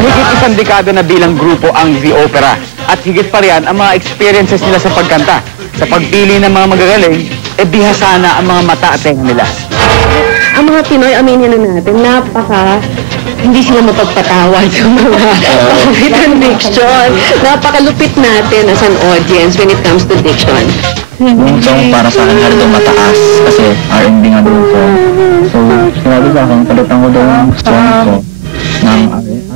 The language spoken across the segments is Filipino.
Higit isang dekada na bilang grupo ang The Opera. At higit pa riyan ang mga experiences nila sa pagkanta. Sa pagpili ng mga magagaling, bihasa na ang mga mata at tenga nila. Ang mga Pinoy, aminin na natin, hindi sila mapagpatawad sa mga pagkakitan diction. Napakalupit natin as an audience when it comes to diction. Yung song para sa akin halito mataas kasi R&B nga doon ko. So, sinabi sa akin, palitan ko daw yung song ko ng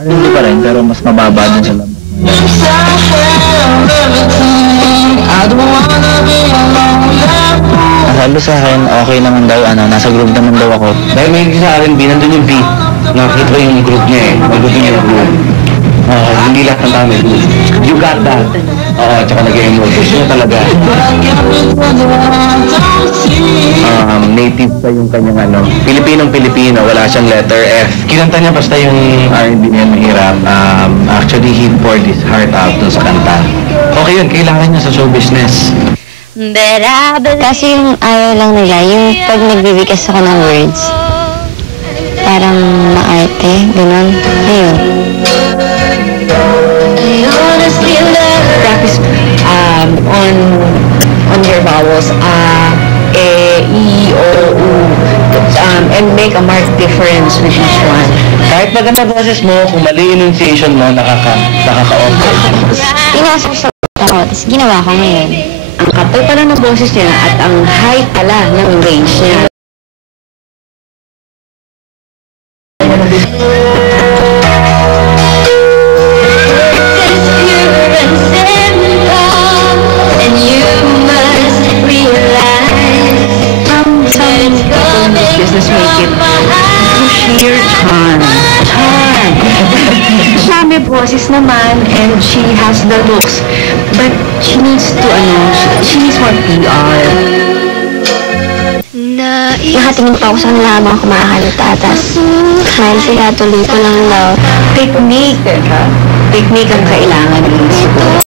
R&B pa rin pero mas mababa din sa labas. Sabi sa akin, okay naman daw, nasa group naman daw ako. Dahil may sa R&B, nandun yung beat. Nakita ko yung group niya eh. Magutin yung group. Hindi lahat ng tama yung group. You got that. Tsaka nag-emotions niya talaga. Native pa yung kanyang Pilipinong-Pilipino, wala siyang letter F. Kinanta niya basta yung R&B niya mahirap. Actually, he poured his heart out dun sa kanta. Okay yun, kailangan niya sa show business. Kasi yung ayaw lang nila, yung pag nagbibigas ako ng words, parang maarte, gano'n. Ayun. Practice on your vowels, e, o, u, and make a marked difference with each one. Kahit maganda boses mo, kung mali enunciation mo, nakaka-okay. Pinasok ako, tapos ginawa ko ngayon. Ang kapal pala ng boses niya at ang high pala ng range niya. Business make it sheer charm. Siya may boses naman and she has the looks, but she needs to she needs more PR. Nakatingin pa ako sa kanila habang kumakalita, tapos smile sila, tuloy ko lang daw. Technique, technique ang kailangan dito.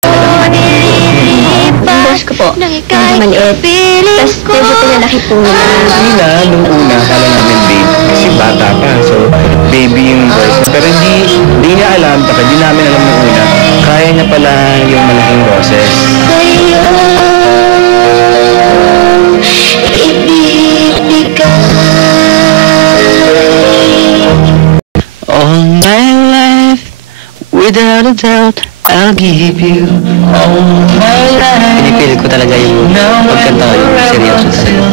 Boss ko po, medyo maliit. Tapos medyo pinalaki po nila. Kanina, nung una, kala namin babe, kasi bata pa. So, baby yung voice. Pero hindi niya alam, baka di namin alam nung una, kaya niya pala yung malaking boses. All my life, without a doubt, I'll give you all my life. Pinipilit ko talaga yung pagkanta ko, yung seryoso talaga.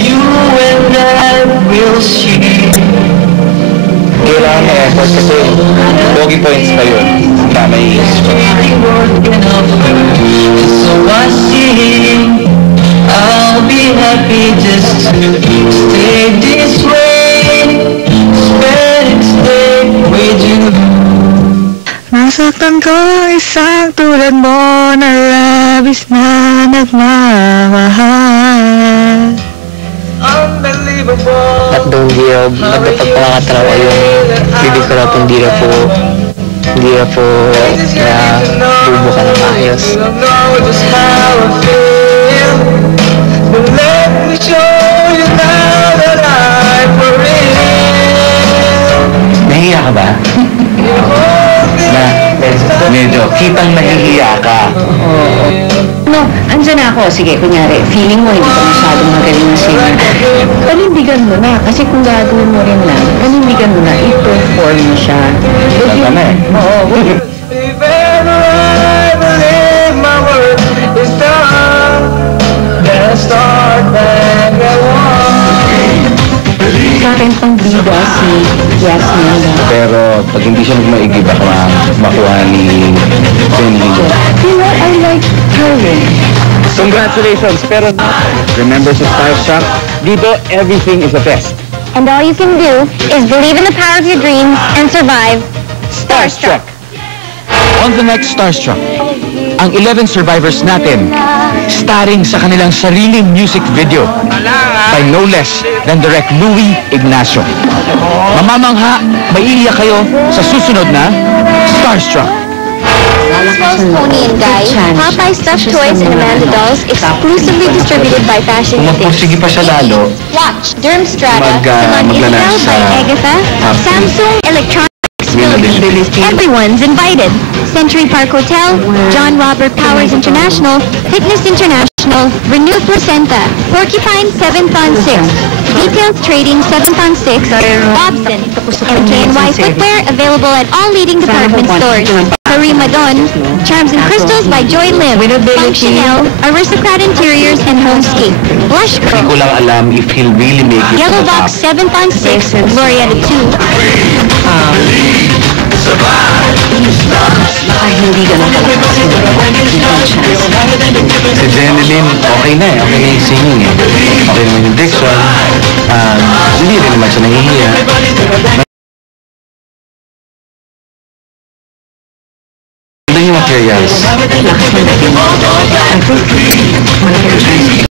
You and I will share. Kailangan may effort kasi bogey points pa yun. Tama yung So I sing, I'll be happy just to stay this way, spend stay with you. Nasaktan ko isang tulad mo na labis na nagmamahal. At doon nagpagpangakatarawa yung bibig ko na itong hindi na po na bubo ka ng ayos. Nahiya ka ba? Medyo, kitang nahihiya ka. No, andyan na ako. Sige, kunyari, feeling mo hindi ka masyadong magaling na singer. Panindigan mo na. Kasi kung gagawin mo rin lang, panindigan mo na, i-perform mo siya. Talaga na eh. Oo. Sa akin pang bida si Yasmin. Pero pag hindi siya nagmaigi, baka makuha ni Benny. You know, I like her. Congratulations! Pero remember sa Starstruck, dito everything is a test. And all you can do is believe in the power of your dreams and survive. Starstruck! On the next Starstruck, ang 11 survivors natin, starring sa kanilang sariling music video by no less than Direk Louie Ignacio. Mamamangha, maiiyak kayo sa susunod na Starstruck. Maxwell's Pony and Guy, Popeye Stuffed Toys and Amanda Dolls, exclusively distributed by Fashion Kung magpursige pa siya lalo, Watch, Dermstrata, Salon maglalunch Isabel by sa Agatha, Happy. Samsung Electronics Village. Village. Everyone's invited. Century Park Hotel, John Robert Powers International, Fitness International, Renew Placenta, Porcupine 7th on 6th, Details Trading 7th on 6th, Dobson, MKNY Footwear available at all leading department stores. Karima Don, Charms and Crystals by Joy Lim, Functional, Aristocrat Interiors and Homescape, Blush hindi Girl, ko lang alam if he'll really make it Yellow to the Box 7th on 6th, Glorietta 2, Ay, hindi ganun kalakas yung chance. Si Jeneline, okay na eh. Okay na yung singing eh. Okay naman yung diction. Hindi rin naman siya nahihiya. Ganda yung materials. Lakas ng dating. I think, malaki ang chance.